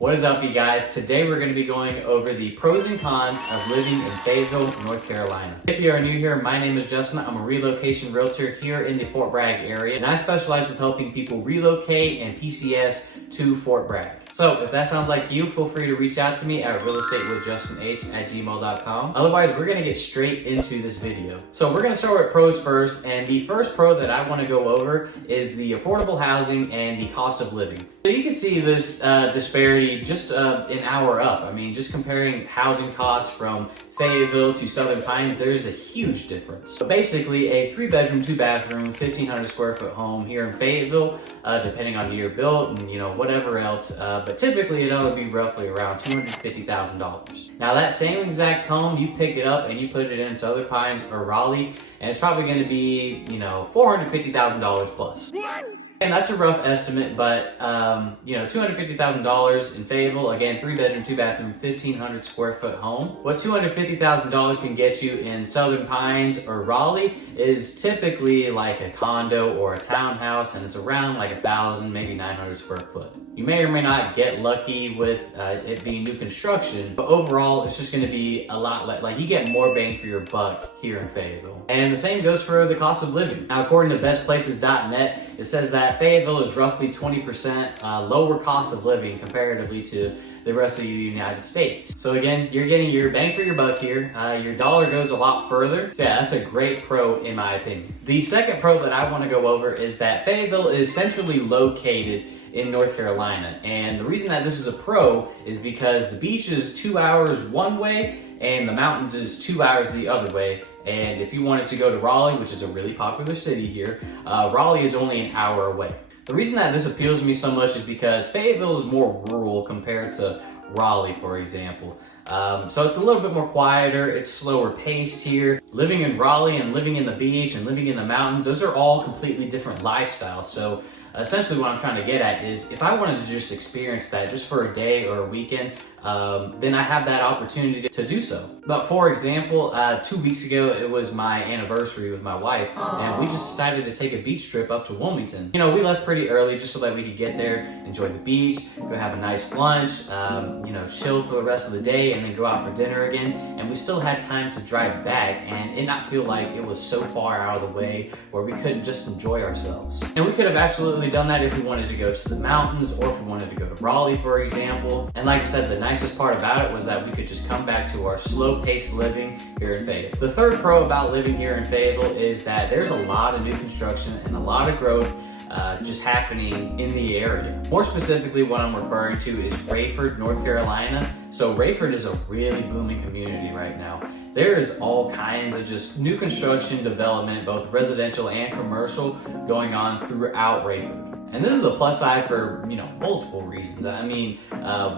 What is up, you guys? Today we're going to be going over the pros and cons of living in Fayetteville, North Carolina. If you are new here, my name is Justin. I'm a relocation realtor here in the Fort Bragg area, and I specialize with helping people relocate and PCS to Fort Bragg. So if that sounds like you, feel free to reach out to me at realestatewithjustin@gmail.com. Otherwise, we're gonna get straight into this video. So we're gonna start with pros first, and the first pro that I wanna go over is the affordable housing and the cost of living. So you can see this disparity just an hour up. I mean, just comparing housing costs from Fayetteville to Southern Pines, there's a huge difference. But basically, a 3-bedroom, 2-bathroom, 1,500 square foot home here in Fayetteville, depending on year built and whatever else, but typally it ought to be roughly around $250,000. Now that same exact home, you pick it up and you put it in Southern Pines or Raleigh, and it's probably going to be $450,000 plus. And that's a rough estimate, but $250,000 in Fayetteville, again, 3-bedroom, 2-bathroom, 1,500 square foot home. What $250,000 can get you in Southern Pines or Raleigh is typically like a condo or a townhouse, and it's around like 1,000, maybe 900 square foot. You may or may not get lucky with it being new construction, but overall, it's just going to be a lot like you get more bang for your buck here in Fayetteville. And the same goes for the cost of living. Now, according to bestplaces.net, it says that Fayetteville is roughly 20% lower cost of living comparatively to the rest of the United States. So again, you're getting your bang for your buck here. Your dollar goes a lot further. So yeah, that's a great pro in my opinion. The second pro that I want to go over is that Fayetteville is centrally located in North Carolina. And the reason that this is a pro is because the beach is 2 hours one way and the mountains is 2 hours the other way. And if you wanted to go to Raleigh, which is a really popular city here, Raleigh is only an hour away. The reason that this appeals to me so much is because Fayetteville is more rural compared to Raleigh, for example. So it's a little bit more quieter, it's slower paced here. Living in Raleigh and living in the beach and living in the mountains, those are all completely different lifestyles. So essentially what I'm trying to get at is if I wanted to just experience that just for a day or a weekend, then I have that opportunity to do so. But for example, 2 weeks ago, it was my anniversary with my wife, and we just decided to take a beach trip up to Wilmington. We left pretty early just so that we could get there, enjoy the beach, go have a nice lunch, chill for the rest of the day, and then go out for dinner again. And we still had time to drive back and it not feel like it was so far out of the way where we couldn't just enjoy ourselves. And we could have absolutely done that if we wanted to go to the mountains or if we wanted to go to Raleigh, for example. And like I said, the nicest part about it was that we could just come back to our slow-paced living here in Fayetteville. The third pro about living here in Fayetteville is that there's a lot of new construction and a lot of growth just happening in the area. More specifically, what I'm referring to is Rayford, North Carolina. So Rayford is a really booming community right now. There is all kinds of just new construction development, both residential and commercial, going on throughout Rayford. And this is a plus side for, multiple reasons. I mean,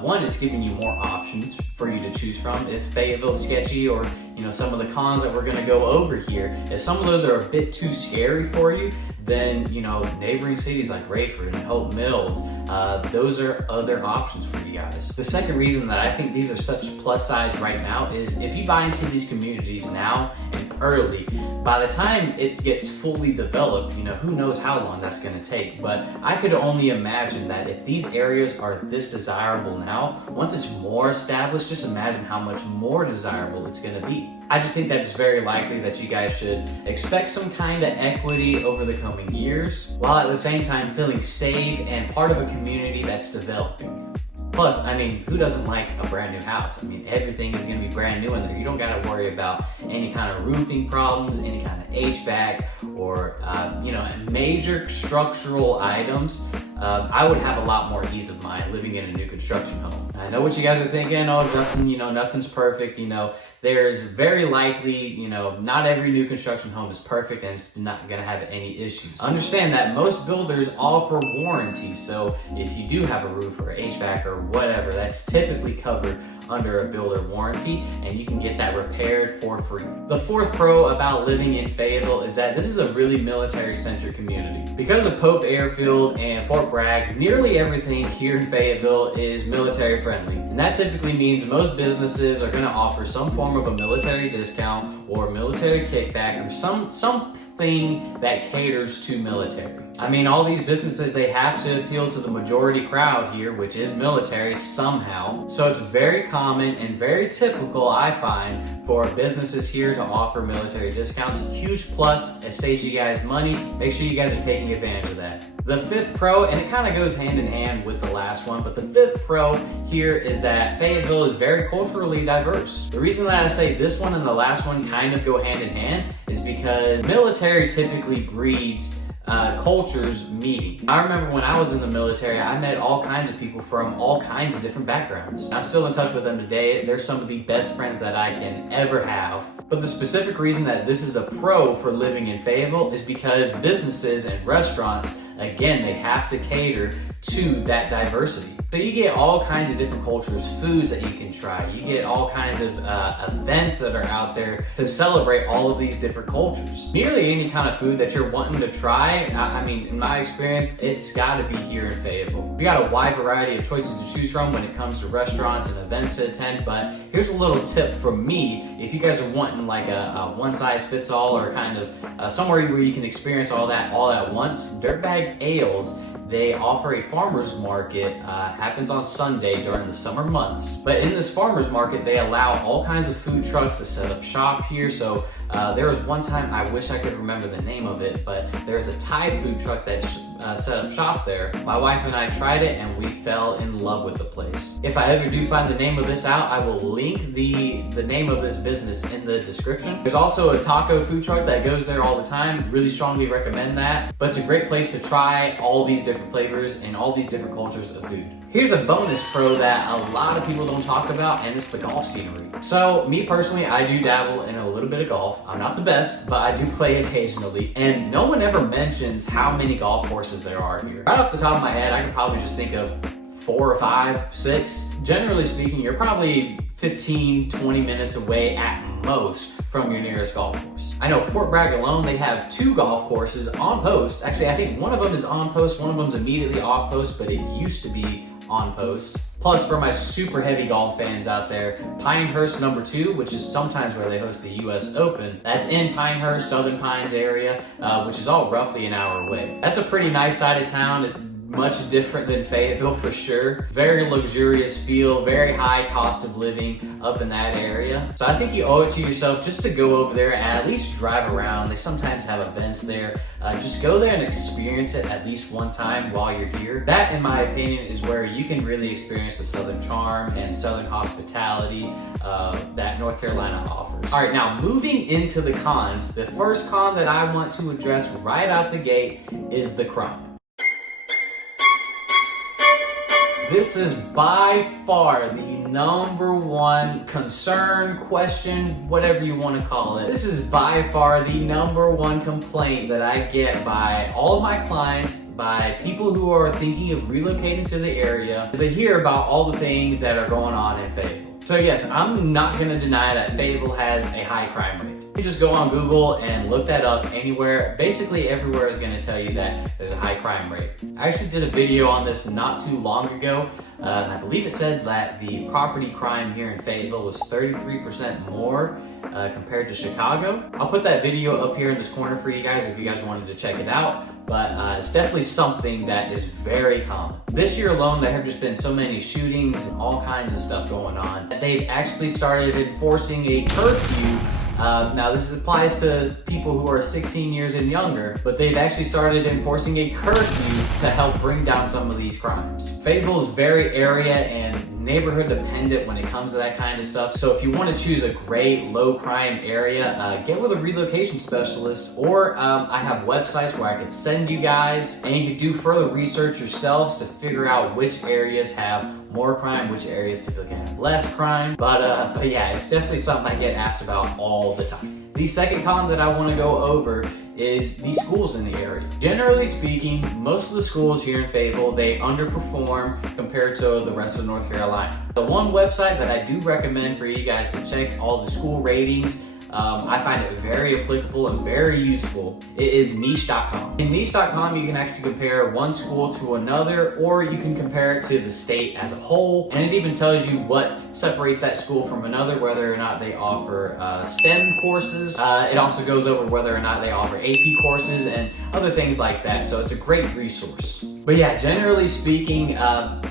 one, it's giving you more options for you to choose from. If Fayetteville's sketchy or, some of the cons that we're gonna go over here, if some of those are a bit too scary for you, then, neighboring cities like Rayford and Hope Mills, those are other options for you guys. The second reason that I think these are such plus sides right now is if you buy into these communities now and early, by the time it gets fully developed, who knows how long that's gonna take. But I could only imagine that if these areas are this desirable now, once it's more established, just imagine how much more desirable it's gonna be. I just think that it's very likely that you guys should expect some kind of equity over the coming years, while at the same time feeling safe and part of a community that's developing. Plus, who doesn't like a brand new house? Everything is gonna be brand new in there. You don't gotta worry about any kind of roofing problems, any kind of HVAC, or major structural items. I would have a lot more ease of mind living in a new construction home. I know what you guys are thinking, oh Justin, nothing's perfect, there's very likely, not every new construction home is perfect and it's not gonna have any issues. Understand that most builders offer warranties, so if you do have a roof or HVAC or whatever, that's typically covered under a builder warranty, and you can get that repaired for free. The fourth pro about living in Fayetteville is that this is a really military-centric community. Because of Pope Airfield and Fort Bragg, nearly everything here in Fayetteville is military-friendly. And that typically means most businesses are gonna offer some form of a military discount or military kickback or something that caters to military. I mean, all these businesses, they have to appeal to the majority crowd here, which is military somehow. So it's very common and very typical, I find, for businesses here to offer military discounts. Huge plus, it saves you guys money. Make sure you guys are taking advantage of that. The fifth pro, and it kind of goes hand in hand with the last one, but the fifth pro here is that Fayetteville is very culturally diverse. The reason that I say this one and the last one kind of go hand in hand is because military typically breeds cultures meeting. I remember when I was in the military, I met all kinds of people from all kinds of different backgrounds. I'm still in touch with them today. They're some of the best friends that I can ever have. But the specific reason that this is a pro for living in Fayetteville is because businesses and restaurants, again, they have to cater to that diversity. So you get all kinds of different cultures, foods that you can try. You get all kinds of events that are out there to celebrate all of these different cultures. Nearly any kind of food that you're wanting to try, I mean, in my experience, it's gotta be here in Fayetteville. We got a wide variety of choices to choose from when it comes to restaurants and events to attend, but here's a little tip from me. If you guys are wanting like a one-size-fits-all or kind of somewhere where you can experience all that all at once, Dirtbag Ales, they offer a farmer's market, happens on Sunday during the summer months. But in this farmer's market, they allow all kinds of food trucks to set up shop here. So there was one time, I wish I could remember the name of it, but there's a Thai food truck that set up shop there. My wife and I tried it and we fell in love with the place. If I ever do find the name of this out, I will link the name of this business in the description. There's also a taco food truck that goes there all the time. Really strongly recommend that. But it's a great place to try all these different flavors and all these different cultures of food. Here's a bonus pro that a lot of people don't talk about, and it's the golf scenery. So me personally, I do dabble in a little bit of golf. I'm not the best, but I do play occasionally. And no one ever mentions how many golf courses there are here. Right off the top of my head, I can probably just think of 4 or 5, 6. Generally speaking, you're probably 15, 20 minutes away at most from your nearest golf course. I know Fort Bragg alone, they have 2 golf courses on post. Actually, I think one of them is on post, one of them's immediately off post, but it used to be on post. Plus, for my super heavy golf fans out there, Pinehurst number 2, which is sometimes where they host the US Open, that's in Pinehurst, Southern Pines area, which is all roughly an hour away. That's a pretty nice side of town. Much different than Fayetteville for sure. Very luxurious feel, very high cost of living up in that area. So I think you owe it to yourself just to go over there and at least drive around. They sometimes have events there. Just go there and experience it at least one time while you're here. That, in my opinion, is where you can really experience the Southern charm and Southern hospitality that North Carolina offers. All right, now moving into the cons, the first con that I want to address right out the gate is the crime. This is by far the number one concern, question, whatever you want to call it. This is by far the number one complaint that I get by all of my clients, by people who are thinking of relocating to the area. They hear about all the things that are going on in Fayetteville. So yes, I'm not going to deny that Fayetteville has a high crime rate. You just go on Google and look that up anywhere. Basically everywhere is going to tell you that there's a high crime rate. I actually did a video on this not too long ago, and I believe it said that the property crime here in Fayetteville was 33% more compared to Chicago. I'll put that video up here in this corner for you guys if you guys wanted to check it out, but it's definitely something that is very common. This year alone, there have just been so many shootings and all kinds of stuff going on that they've actually started enforcing a curfew. Now this applies to people who are 16 years and younger, but they've actually started enforcing a curfew to help bring down some of these crimes. Fayetteville is very area and neighborhood dependent when it comes to that kind of stuff. So if you want to choose a great low crime area, get with a relocation specialist, or I have websites where I could send you guys and you could do further research yourselves to figure out which areas have more crime, which areas typically have less crime. But yeah, it's definitely something I get asked about all the time. The second con that I want to go over is the schools in the area. Generally speaking, most of the schools here in Fayetteville, they underperform compared to the rest of North Carolina. The one website that I do recommend for you guys to check all the school ratings I find it very applicable and very useful. It is niche.com. In niche.com, you can actually compare one school to another, or you can compare it to the state as a whole, and it even tells you what separates that school from another, whether or not they offer STEM courses. It also goes over whether or not they offer AP courses and other things like that, so it's a great resource. But yeah, generally speaking,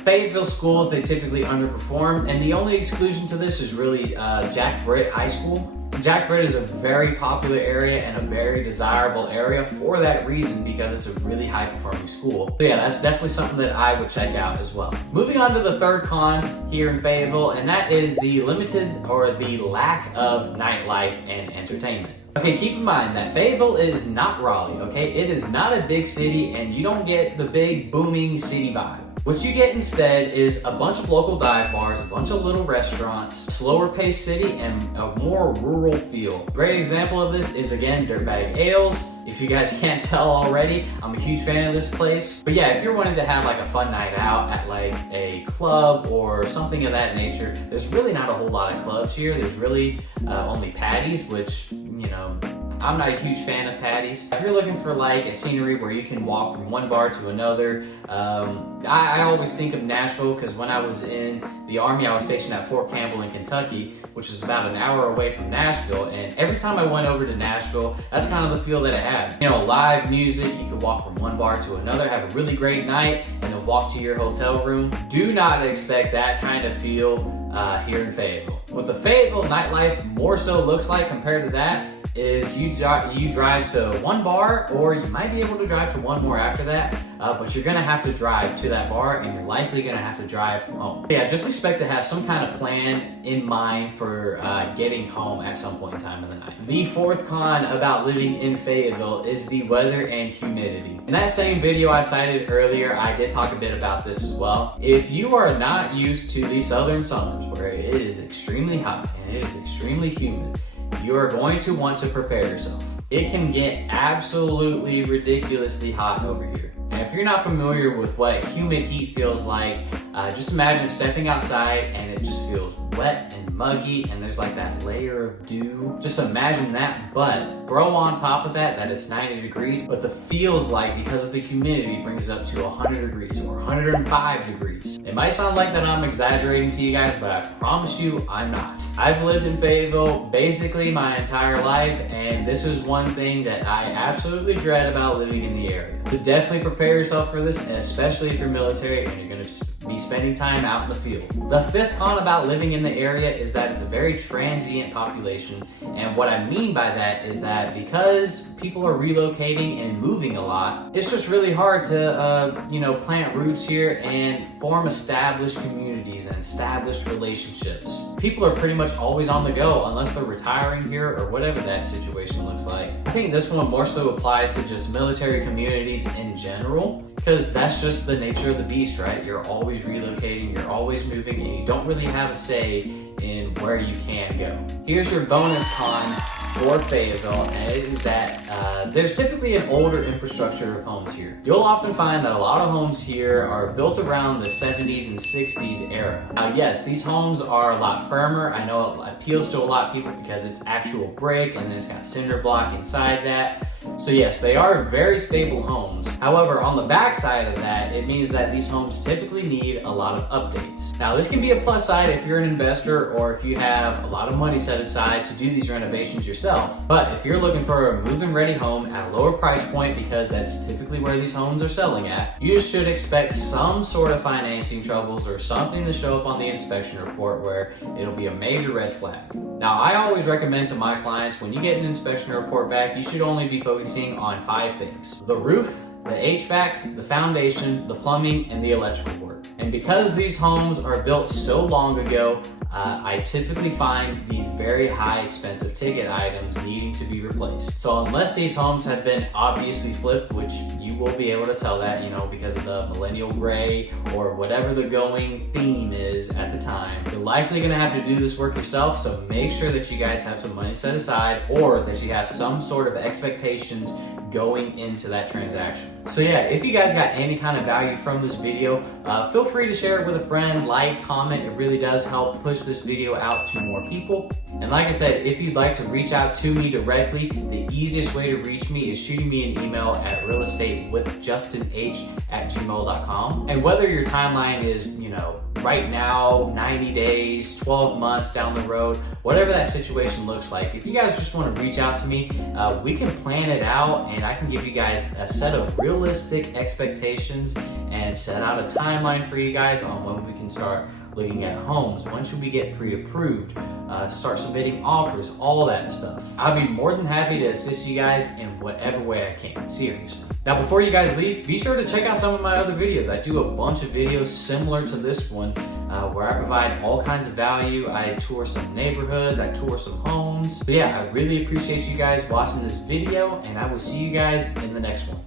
Fayetteville schools, they typically underperform, and the only exclusion to this is really Jack Britt High School. Jack Britt is a very popular area and a very desirable area for that reason, because it's a really high performing school. So yeah, that's definitely something that I would check out as well. Moving on to the third con here in Fayetteville, and that is the limited or the lack of nightlife and entertainment. Okay, keep in mind that Fayetteville is not Raleigh, okay? It is not a big city, and you don't get the big booming city vibe. What you get instead is a bunch of local dive bars, a bunch of little restaurants, slower paced city, and a more rural feel. Great example of this is, again, Dirtbag Ales. If you guys can't tell already, I'm a huge fan of this place. But yeah, if you're wanting to have like a fun night out at like a club or something of that nature, there's really not a whole lot of clubs here. There's really only Patties, which, you know, I'm not a huge fan of Patties. If you're looking for like a scenery where you can walk from one bar to another, I always think of Nashville, because when I was in the Army, I was stationed at Fort Campbell in Kentucky, which is about an hour away from Nashville. And every time I went over to Nashville, that's kind of the feel that it had. You know, live music, you could walk from one bar to another, have a really great night, and then walk to your hotel room. Do not expect that kind of feel here in Fayetteville. What the Fayetteville nightlife more so looks like compared to that is you drive to one bar, or you might be able to drive to one more after that, but you're gonna have to drive to that bar, and you're likely gonna have to drive home. Yeah, just expect to have some kind of plan in mind for getting home at some point in time in the night. The fourth con about living in Fayetteville is the weather and humidity. In that same video I cited earlier, I did talk a bit about this as well. If you are not used to the southern summers, where it is extremely hot and it is extremely humid, you are going to want to prepare yourself. It can get absolutely ridiculously hot over here. And if you're not familiar with what humid heat feels like, just imagine stepping outside and it just feels wet and muggy, and there's like that layer of dew. Just imagine that, but throw on top of that it's 90 degrees, but the feels like, because of the humidity, brings up to 100 degrees or 105 degrees. It might sound like that I'm exaggerating to you guys, but I promise you I'm not. I've lived in Fayetteville basically my entire life, and this is one thing that I absolutely dread about living in the area. So definitely prepare yourself for this, especially if you're military and you're gonna be spending time out in the field. The fifth con about living in the area is that it's a very transient population, and what I mean by that is that because people are relocating and moving a lot, it's just really hard to plant roots here and form established communities and established relationships. People are pretty much always on the go unless they're retiring here or whatever that situation looks like. I think this one more so applies to just military communities in general, because that's just the nature of the beast, right? You're always relocating, you're always moving, and you don't really have a say in where you can go. Here's your bonus con for Fayetteville, and it is that there's typically an older infrastructure of homes here. You'll often find that a lot of homes here are built around the 70s and 60s era. Now, yes, these homes are a lot firmer. I know it appeals to a lot of people because it's actual brick and then it's got cinder block inside that. So yes, they are very stable homes. However, on the back side of that, it means that these homes typically need a lot of updates. Now, this can be a plus side if you're an investor or if you have a lot of money set aside to do these renovations yourself. But if you're looking for a move-in ready home at a lower price point, because that's typically where these homes are selling at, you should expect some sort of financing troubles or something to show up on the inspection report where it'll be a major red flag. Now, I always recommend to my clients, when you get an inspection report back, you should only be focusing on 5 things: the roof, the HVAC, the foundation, the plumbing, and the electrical work. And because these homes are built so long ago, I typically find these very high expensive ticket items needing to be replaced. So unless these homes have been obviously flipped, which you will be able to tell that, because of the millennial gray or whatever the going theme is at the time, you're likely gonna have to do this work yourself. So make sure that you guys have some money set aside, or that you have some sort of expectations going into that transaction. So yeah, if you guys got any kind of value from this video, feel free to share it with a friend, like, comment. It really does help push this video out to more people. And like I said, if you'd like to reach out to me directly, the easiest way to reach me is shooting me an email at realestatewithjustinh@gmail.com. And whether your timeline is, right now, 90 days, 12 months down the road, whatever that situation looks like, if you guys just want to reach out to me, we can plan it out and I can give you guys a set of realistic expectations and set out a timeline for you guys on when we can start looking at homes, once we get pre-approved, start submitting offers, all that stuff. I'll be more than happy to assist you guys in whatever way I can, seriously. Now, before you guys leave, be sure to check out some of my other videos. I do a bunch of videos similar to this one, where I provide all kinds of value. I tour some neighborhoods, I tour some homes. So yeah, I really appreciate you guys watching this video, and I will see you guys in the next one.